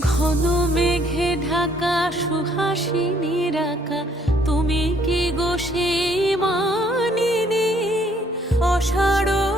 ঘন মেঘে ঢাকা সুহাসিনী রাকা, তুমি কি গো সেই মানিনী? অসাড়